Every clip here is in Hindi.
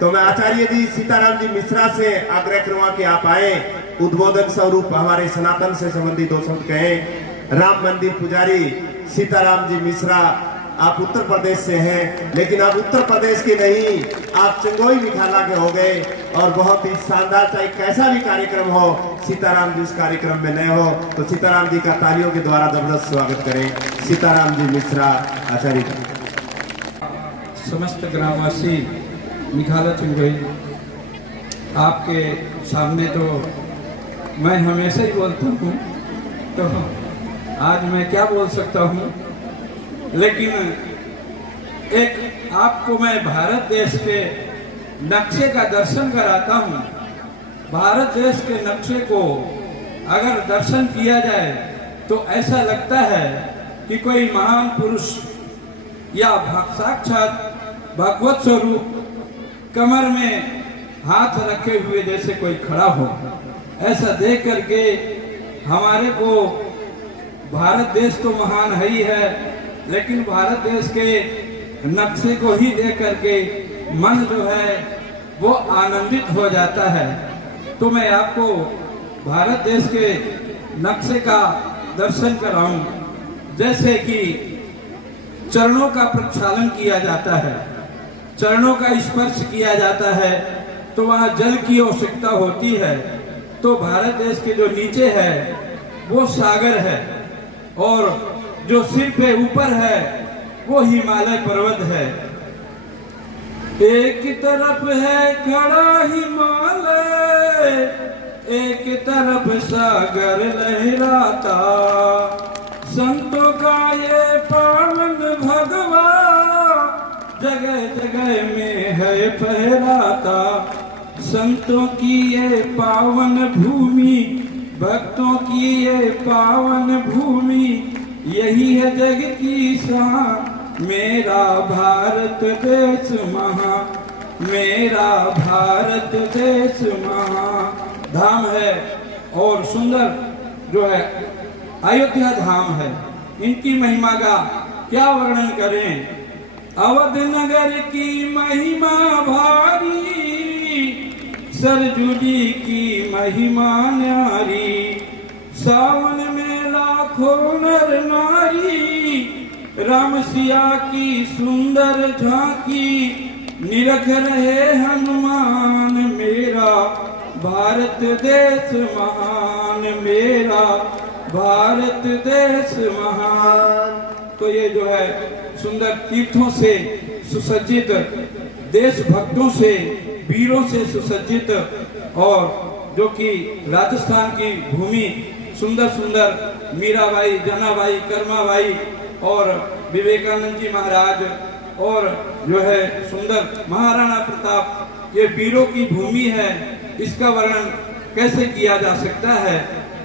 तो मैं आचार्य जी सीताराम जी मिश्रा से आग्रह करूंगा कि आप आए, उद्बोधन स्वरूप हमारे सनातन से संबंधित 2 शब्द कहें। राम मंदिर पुजारी सीताराम जी मिश्रा, आप उत्तर प्रदेश से हैं, लेकिन आप उत्तर प्रदेश के नहीं, आप चंगोई मिखाला के हो गए। और बहुत ही शानदार, चाहे कैसा भी कार्यक्रम हो, सीताराम जी उस कार्यक्रम में नए हो तो सीताराम जी का तालियों के द्वारा जबरदस्त स्वागत करें। सीताराम जी मिश्रा आचार्य जी। समस्त ग्रामवासी मिखाला चंगोई, आपके सामने तो मैं हमेशा ही बोलता हूँ, तो आज मैं क्या बोल सकता हूँ, लेकिन एक आपको मैं भारत देश के नक्शे का दर्शन कराता हूँ। भारत देश के नक्शे को अगर दर्शन किया जाए तो ऐसा लगता है कि कोई महान पुरुष या साक्षात भगवत स्वरूप कमर में हाथ रखे हुए जैसे कोई खड़ा हो। ऐसा देख करके हमारे को भारत देश तो महान है ही है, लेकिन भारत देश के नक्शे को ही देख करके मन जो है वो आनंदित हो जाता है। तो मैं आपको भारत देश के नक्शे का दर्शन कराऊं। जैसे कि चरणों का प्रक्षालन किया जाता है, चरणों का स्पर्श किया जाता है, तो वहाँ जल की आवश्यकता होती है। तो भारत देश के जो नीचे है वो सागर है, और जो सिर पे ऊपर है वो हिमालय पर्वत है। एक तरफ है खड़ा हिमालय, एक तरफ सागर लहराता, संतों का ये पावन भगवा जगह जगह में है फहराता। संतों की ये पावन भूमि, भक्तों की ये पावन भूमि, यही है जग की शान। मेरा भारत देश महा, मेरा भारत देश महा धाम है। और सुंदर जो है अयोध्या धाम है, इनकी महिमा का क्या वर्णन करें। अवध नगर की महिमा भारी, सरजुड़ी की महिमा न्यारी, सावन में लाखों नर नारी, राम सिया की सुंदर झांकी, निरख रहे हनुमान। मेरा भारत देश महान, मेरा भारत देश महान। तो ये जो है सुंदर तीर्थों से सुसज्जित, देशभक्तों से, वीरों से सुसज्जित, और जो कि राजस्थान की भूमि, सुंदर सुंदर मीराबाई, जनाबाई, कर्माबाई और विवेकानंद जी महाराज, और जो है सुंदर महाराणा प्रताप, ये वीरों की भूमि है। इसका वर्णन कैसे किया जा सकता है।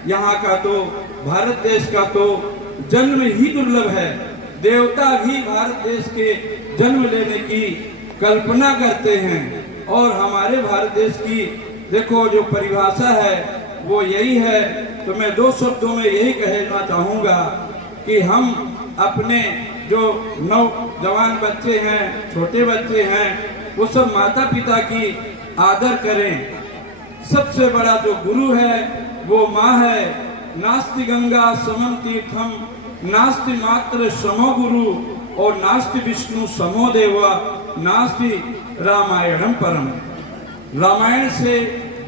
यहाँ का तो, भारत देश का तो जन्म ही दुर्लभ है। देवता भी भारत देश के जन्म लेने की कल्पना करते हैं। और हमारे भारत देश की देखो जो परिभाषा है वो यही है। तो मैं 2 शब्दों में यही कहना चाहूँगा कि हम अपने जो नौजवान बच्चे हैं, छोटे बच्चे हैं, वो सब माता पिता की आदर करें। सबसे बड़ा जो गुरु है वो माँ है। नास्ति गंगा समम तीर्थम, नास्ति मात्र समो गुरु, और नास्ति विष्णु समो देवा, नास्ति रामायणम परम। रामायण से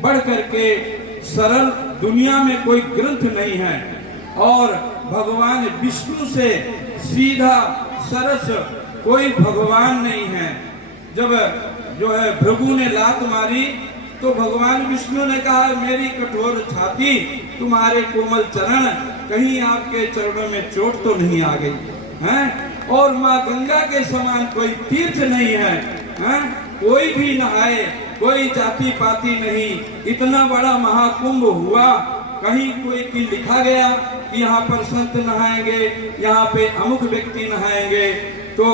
बढ़ करके सरल दुनिया में कोई ग्रंथ नहीं है, और भगवान विष्णु से सीधा सरस कोई भगवान नहीं है। जब जो है भृगु ने लात मारी तो भगवान विष्णु ने कहा, मेरी कठोर छाती, तुम्हारे कोमल चरण, कहीं आपके चरणों में चोट तो नहीं आ गई हैं? और माँ गंगा के समान कोई तीर्थ नहीं है, हैं? कोई भी नहाए, कोई जाति पाति नहीं। इतना बड़ा महाकुंभ हुआ, कहीं कोई की लिखा गया कि यहाँ पर संत नहाएंगे, यहाँ पे अमुक व्यक्ति नहाएंगे। तो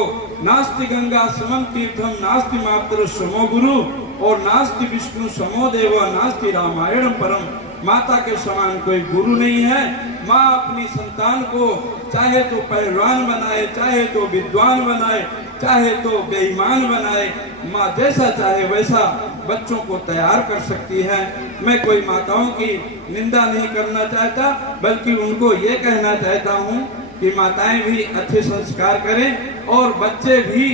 नास्ति गंगा समम तीर्थम, नास्ति मात्र समो गुरु, और नास्ति विष्णु समो देव, नास्ति रामायण परम। माता के समान कोई गुरु नहीं है। माँ अपनी संतान को चाहे तो पहलवान बनाए, चाहे तो विद्वान बनाए, चाहे तो बेईमान बनाए, माँ जैसा चाहे वैसा बच्चों को तैयार कर सकती है। मैं कोई माताओं की निंदा नहीं करना चाहता, बल्कि उनको ये कहना चाहता हूँ कि माताएं भी अच्छे संस्कार करें और बच्चे भी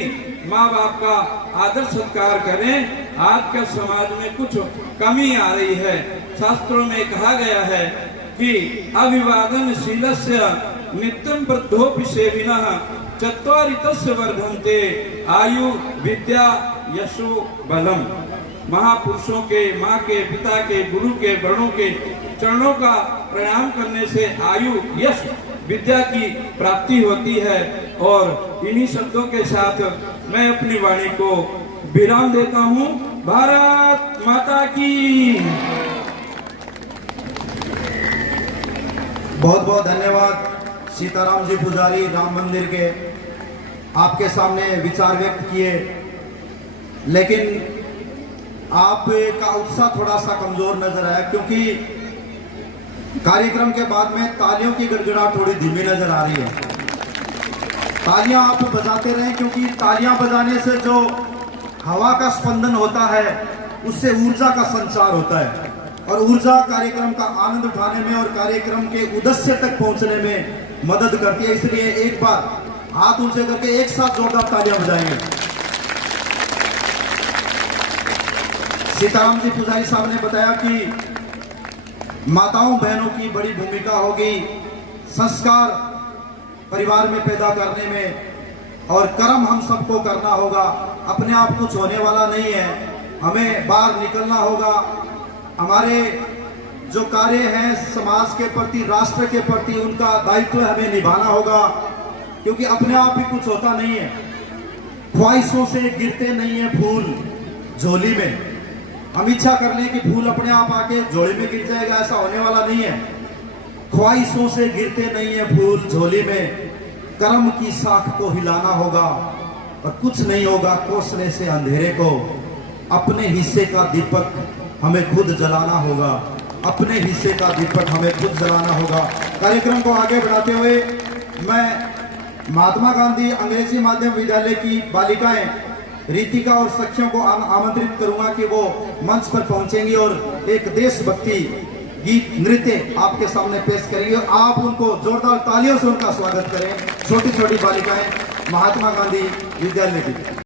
माँ बाप का आदर सत्कार करें। आज के समाज में कुछ कमी आ रही है। शास्त्रों में कहा गया है कि अभिवादन शीलस्य नित्यं वृद्धोपि सेविनः चत्वारि तस्य वर्धन्ते आयु विद्या यशो बलम। महापुरुषों के, माँ के, पिता के, गुरु के, वर्णों के चरणों का प्रणाम करने से आयु, यश, विद्या की प्राप्ति होती है। और इन्हीं शब्दों के साथ मैं अपनी वाणी को विराम देता हूँ। भारत माता की। बहुत बहुत धन्यवाद सीताराम जी पुजारी राम मंदिर के, आपके सामने विचार व्यक्त किए, लेकिन आपका उत्साह थोड़ा सा कमजोर नजर आया, क्योंकि कार्यक्रम के बाद में तालियों की गड़गड़ाहट थोड़ी धीमी नजर आ रही है। तालियां आप बजाते रहें, क्योंकि तालियां बजाने से जो हवा का स्पंदन होता है उससे ऊर्जा का संचार होता है, और ऊर्जा कार्यक्रम का आनंद उठाने में और कार्यक्रम के उद्देश्य तक पहुंचने में मदद करती है। इसलिए एक बार हाथ ऊंचे करके एक साथ जोरदार तालियां बजाएंगे। सीताराम जी पुजारी साहब ने बताया कि माताओं बहनों की बड़ी भूमिका होगी संस्कार परिवार में पैदा करने में, और कर्म हम सबको करना होगा। अपने आप कुछ होने वाला नहीं है, हमें बाहर निकलना होगा। हमारे जो कार्य हैं समाज के प्रति, राष्ट्र के प्रति, उनका दायित्व हमें निभाना होगा, क्योंकि अपने आप भी कुछ होता नहीं है। ख्वाहिशों से गिरते नहीं है फूल झोली में। हम इच्छा कर लें कि फूल अपने आप आके झोली में गिर जाएगा, ऐसा होने वाला नहीं है। ख्वाहिशों से गिरते नहीं है फूल झोली में, कर्म की साख को हिलाना होगा, और कुछ नहीं होगा कोसने से अंधेरे को। अपने हिस्से का दीपक हमें खुद जलाना होगा, अपने हिस्से का दीपक हमें खुद जलाना होगा। कार्यक्रम को आगे बढ़ाते हुए मैं महात्मा गांधी अंग्रेजी माध्यम विद्यालय की बालिकाएं रीतिका और सखियों को आमंत्रित करूंगा कि वो मंच पर पहुंचेंगी और एक देशभक्ति गीत नृत्य आपके सामने पेश करेंगे, और आप उनको जोरदार तालियों से उनका स्वागत करें। छोटी छोटी बालिकाएं महात्मा गांधी विद्यालय की।